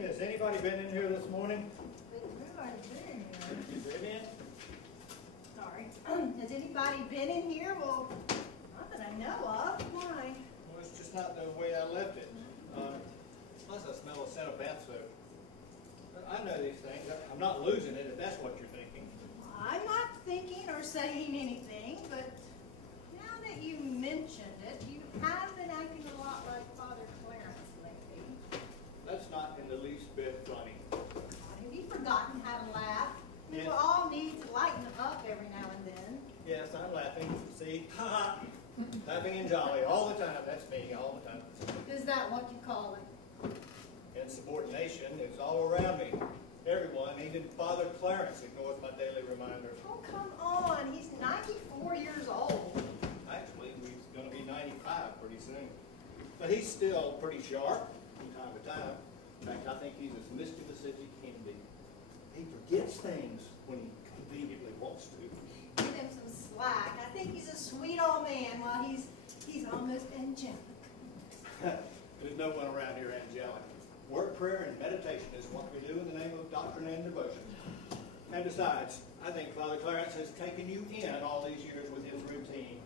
Has anybody been in here this morning? Everybody's been in here. You been in? Sorry. Has anybody been in here? Well, not that I know of. Why? Well, it's just not the way I left it. Plus I smell a scent of bath soap. I know these things. I'm not losing it if that's what you're thinking. I'm not thinking or saying anything, but now that you mentioned it, you have been acting a lot like Father Clarence lately. That's not in the least bit funny. Have you forgotten how to laugh? We Yes. all need to lighten up every now and then. Yes, I'm laughing. See? Ha ha! Laughing and jolly all the time. That's me all the time. Is that what you call it? Insubordination is all around me. Everyone, even Father Clarence, ignores my daily reminders. Oh, come on. He's 94 years old. Actually, he's going to be 95 pretty soon. But he's still pretty sharp from time to time. In fact, I think he's as mischievous as he can be. He forgets things when he conveniently wants to. Give him some slack. I think he's a sweet old man while he's almost angelic. There's no one around here angelic. Word, prayer, and meditation is what we do in the name of doctrine and devotion. And besides, I think Father Clarence has taken you in all these years with his routine.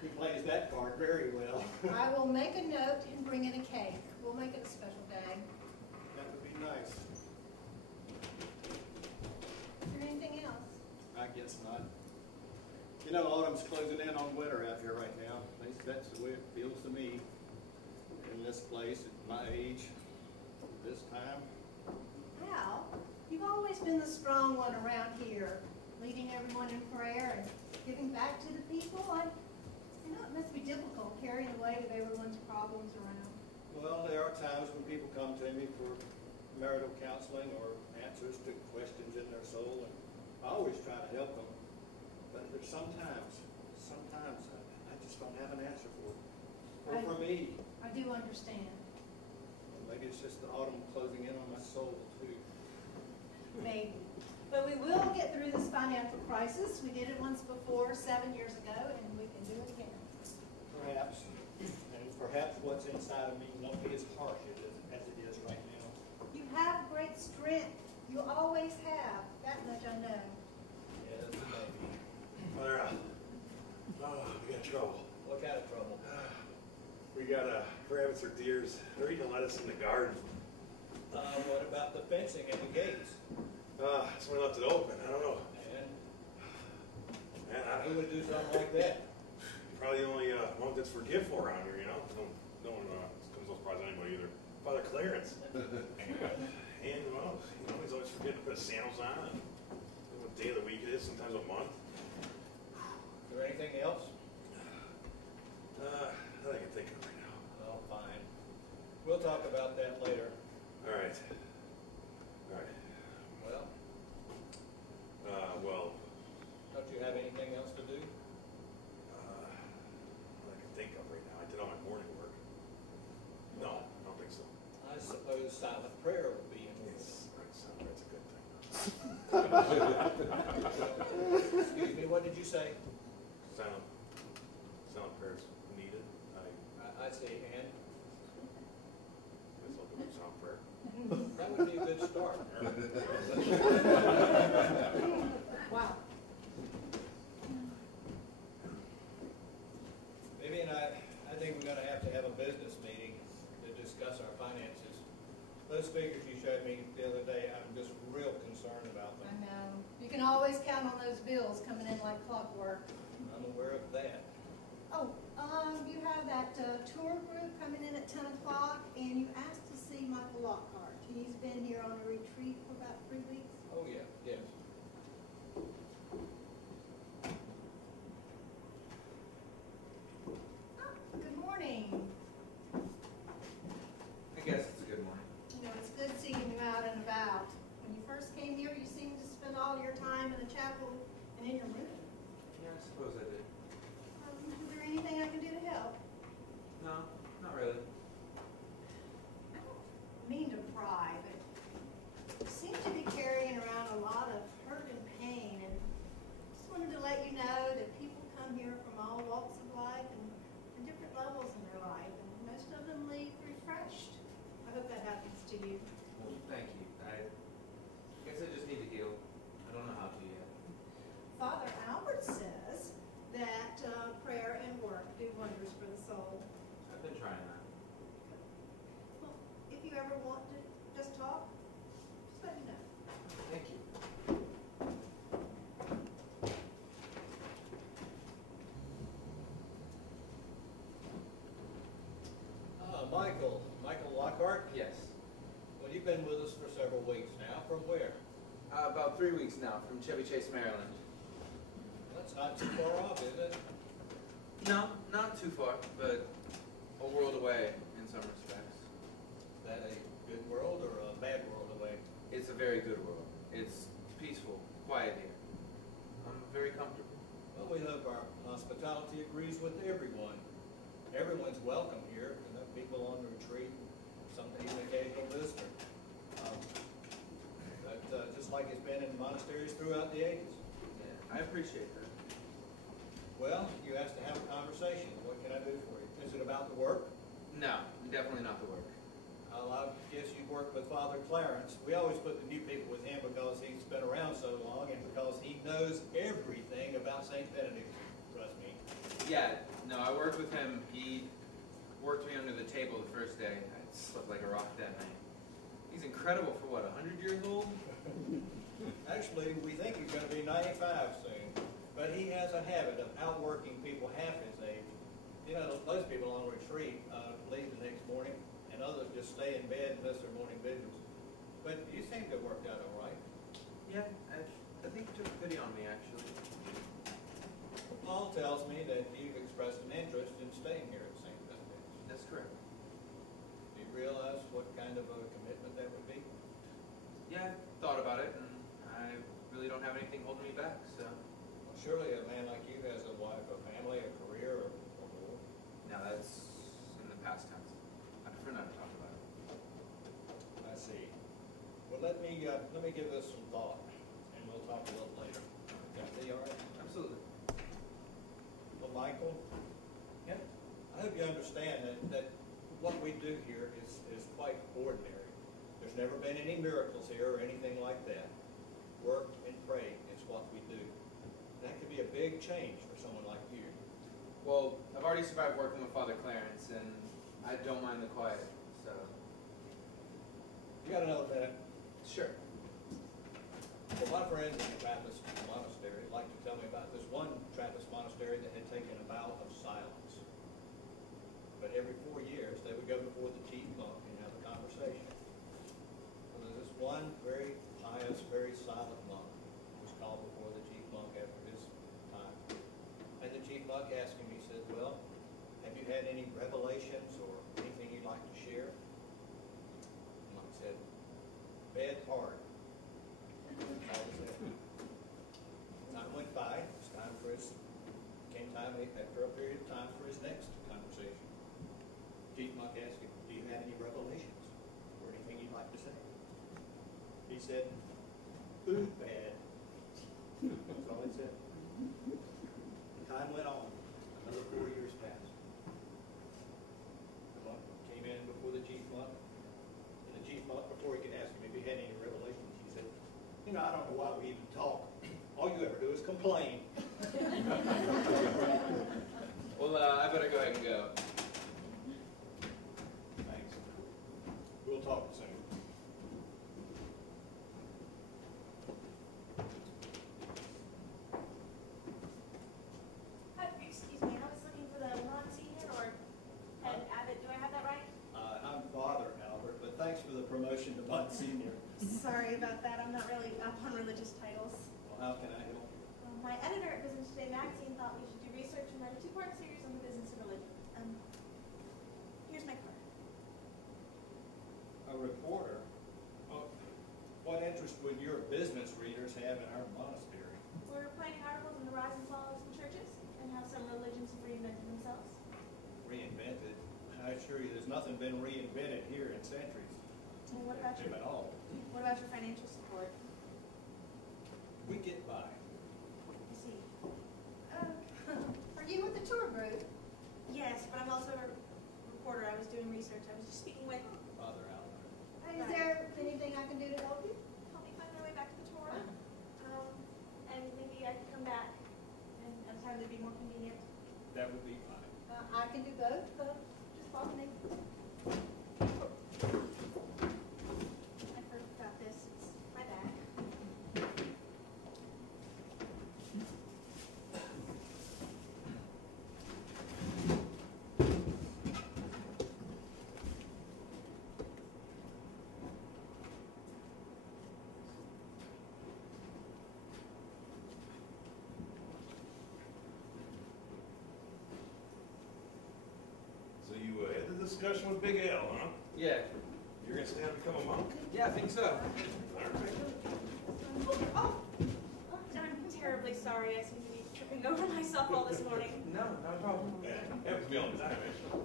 He plays that card very well. I will make a note and bring in a cake. We'll make it a special day. That would be nice. Is there anything else? I guess not. You know, autumn's closing in on winter out here right now. At least that's the way it feels to me. In this place, at my age, this time. Al, you've always been the strong one around here, leading everyone in prayer and giving back to the people. I know it must be difficult carrying the weight of everyone's problems around. Well, there are times when people come to me for marital counseling or answers to questions in their soul, and I always try to help them. But there's sometimes I just don't have an answer for them. Or for me. I do understand. Maybe it's just the autumn closing in on my soul, too. Maybe. But we will get through this financial crisis. We did it once before, 7 years ago, and we can do it again. Perhaps. And perhaps what's inside of me won't be as harsh as it is right now. You have great strength. You always have. That much I know. Yes, maybe. Well, we got trouble. What kind of trouble? We got rabbits or deers. They're eating lettuce in the garden. What about the fencing and the gates? Someone left it open. I don't know. And Man, who would do something like that? probably the only one that's forgetful around here, you know? No one comes no surprise to anybody either. Father Clarence. And, well, you know, he's always forgetting to put sandals on. And what day of the week it is, sometimes a month. Is there anything else? I can think of it right now. Oh, fine. We'll talk about that later. All right. Well, Well, don't you have anything else to do? I can think of right now. I did all my morning work. No, I don't think so. I suppose silent prayer would be in order. That's a good thing. Excuse me, what did you say? Silent prayers needed. I see, and Guess I'll do a silent prayer. that would be a good start. Wow. Vivian, I think we're going to have a business meeting to discuss our finances. Those figures you showed me the other day, I'm just real concerned about I them. know. You can always count on those bills coming in like clockwork. I'm aware of that. Oh, you have that tour group coming in at 10 o'clock, and you asked to see Michael Lockhart. He's been here on a retreat for about 3 weeks. Oh, yeah, yes. Oh, good morning. I guess it's a good morning. You know, it's good seeing you out and about. When you first came here, you seemed to spend all your time in the chapel and in your room. Yeah, I suppose I did. Is there anything I can do to help? No, not really. I don't mean to pry, but you seem to be carrying trying that. Well, if you ever want to just talk, just let me know. Thank you. Michael Lockhart. Yes. Well, you've been with us for several weeks now. From where? About 3 weeks now, from Chevy Chase, Maryland. That's not too far off, is it? No, not too far, but a world away in some respects. Is that a good world or a bad world away? It's a very good world. It's peaceful, quiet here. I'm very comfortable. Well, we hope our hospitality agrees with everyone. Everyone's welcome here. People on retreat, some even occasional visitor. But just like it's been in monasteries throughout the ages. Yeah, I appreciate that. Well, you asked to have a conversation. What can I do for you? Is it about the work? No, definitely not the work. Well, I guess you've worked with Father Clarence. We always put the new people with him because he's been around so long and because he knows everything about St. Benedict. Trust me. Yeah, no, I worked with him. He worked me under the table the first day. I slept like a rock that night. He's incredible for what, 100 years old? Actually, we think he's going to be 95 soon. But he has a habit of outworking people half his age. You know, most people on retreat leave the next morning, and others just stay in bed and miss their morning vigils. But you seem to have worked out all right. Yeah, I think he took pity on me, actually. Paul tells me that you've expressed an interest in staying here at St. Benedict. That's correct. Do you realize what kind of a commitment that would be? Yeah, I thought about it, and I really don't have anything holding me back, so. Well, surely a man like you has a wife, a family, a career, or more. Now that's in the past tense. I prefer not to talk about it. I see. Well, let me give this some thought, and we'll talk a little later. That be all right? Absolutely. Well, Michael, Yeah. I hope you understand that what we do here is quite ordinary. There's never been any miracles here or anything like that. Work and pray is what we do. That could be a big change for someone like you. Well, I've already survived working with Father Clarence, and I don't mind the quiet, so. You got another minute? Sure. Well, my friends in the Trappist monastery like to tell me about this one Trappist monastery that had taken a vow of silence. But every 4 years, they would go before the chief monk and have a conversation. Well, there's this one very pious, very silent monk who was called before the chief monk after his time. And the chief monk asked him, he said, well, have you had any revelations or anything you'd like to share? The monk said, bed hard. All he said. Time went by. It's time for his, came time after a period of time for his next conversation. Chief monk asked him, do you have any revelations or anything you'd like to say? He said, food bad. That's all he said. Time went on. Another 4 years passed. The monk came in before the chief monk. And the chief monk, before he could ask him if he had any revelations, he said, you know, I don't know why we even talk. All you ever do is complain. Well, I better go ahead and go. Thanks. We'll talk soon. Excuse me, I was looking for the Monsignor or Head Abbot. Do I have that right? I'm Father Albert, but thanks for the promotion to Monsignor. Sorry about that. I'm not really up on religious titles. Well, how can I help? My editor at Business Today magazine thought we should do research and write a 2-part series on the business of religion. Here's my card. A reporter? Well, what interest would your business readers have in our monastery? We're planning articles on the rise and fall of some churches and how some religions have reinvented themselves. Reinvented? I assure you there's nothing been reinvented here in centuries. And what about If your at all. financial support? We get by. I see. Are you with the tour group? Yes, but I'm also a reporter. I was doing research. I was just speaking with. Father Albert. Is there anything I can do to help you? Help me find my way back to the tour. And maybe I could come back and at a time that'd be more convenient. That would be fine. I can do both. Just Follow me. I forgot this. It's my bag. So you had the discussion with Big Al, huh? Yeah. You're gonna stay on and become a monk? Yeah, I think so. All right. Oh, I'm terribly sorry. I seem to be tripping over myself all this morning. No, not a problem. Yeah, happens to me all the time, actually.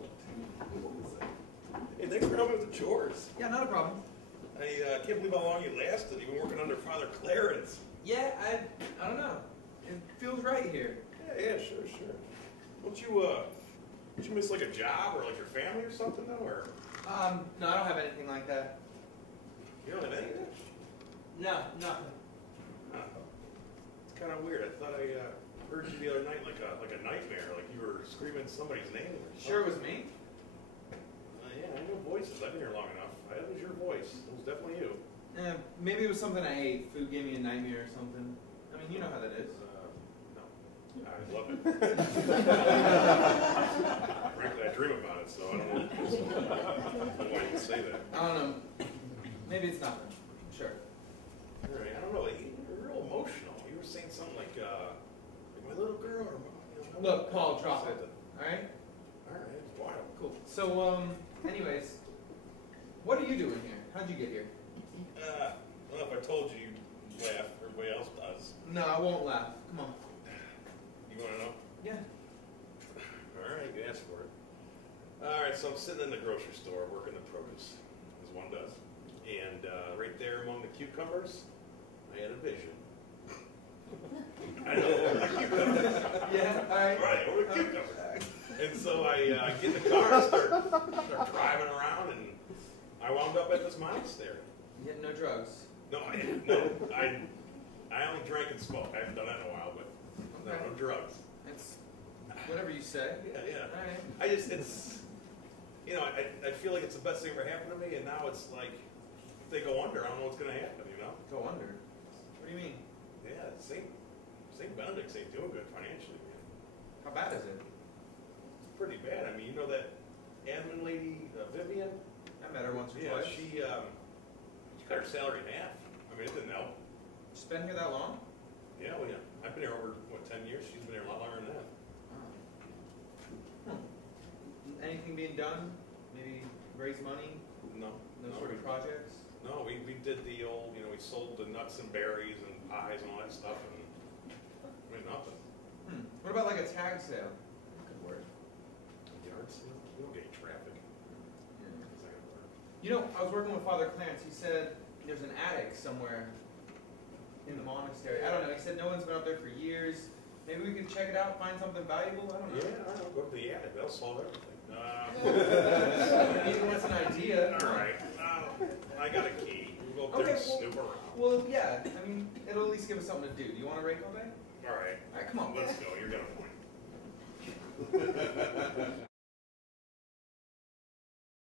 Hey, thanks for helping with the chores. Yeah, not a problem. I can't believe how long you lasted. You've been working under Father Clarence. Yeah, I don't know. It feels right here. Yeah, sure. Don't you miss like a job or like your family or something though, or? No, I don't have anything like that. You don't have anything? No, nothing. It's kind of weird. I thought I heard you the other night like a nightmare, like you were screaming somebody's name or something. Sure it was me? Yeah, I know voices. I've been here long enough. It was your voice. It was definitely you. Maybe it was something I ate. Food gave me a nightmare or something. I mean, you know how that is. No. I love it. Frankly, I dream about it, so I don't know why you say that. I don't know. Maybe it's nothing. Sure. All right, I don't know. You were real emotional. You were saying something like my little girl, or Look, Paul, drop it. All right? All right, it's wild. Cool. So, anyways, what are you doing here? How'd you get here? I don't know if I told you, you laugh. Everybody else does. No, I won't laugh. Come on. You want to know? Yeah. All right, you asked for it. All right, so I'm sitting in the grocery store working the produce, as one does. And right there among the cucumbers, I had a vision. I know, over the cucumbers. Yeah, all right. Right, over the cucumbers. And so I get in the car and start driving around, and I wound up at this monastery. You had no drugs? No, I didn't. No, I only drank and smoked. I haven't done that in a while, but no drugs. It's whatever you say. Yeah. All right. It's, I feel like it's the best thing ever happened to me, and now it's like, if they go under, I don't know what's going to happen, you know? Go under? What do you mean? Yeah, St. Benedict's ain't doing good financially, man. How bad is it? It's pretty bad. I mean, you know that admin lady, Vivian? I met her once or Yeah, twice. she cut her salary in half. I mean, it didn't help. She's been here that long? Yeah, well, yeah. I've been here over, 10 years? She's been here a lot longer than that. Anything being done? Maybe raise money? No. Those sort of projects? No, we did the old, we sold the nuts and berries and pies and all that stuff, and I mean, nothing. What about like a tag sale? That could work. Yard sale? We don't get any traffic. Yeah. It's not gonna work. You know, I was working with Father Clarence. He said there's an attic somewhere in the monastery. I don't know. He said no one's been up there for years. Maybe we could check it out, find something valuable. I don't know. Yeah, I don't know. Go to the attic. That'll solve everything. Even that's an idea. All right. I got a key. We'll go up there and snoop around. Well, yeah. I mean, it'll at least give us something to do. Do you want to rake all day? All right. All right, come on. Let's go. You're going to point.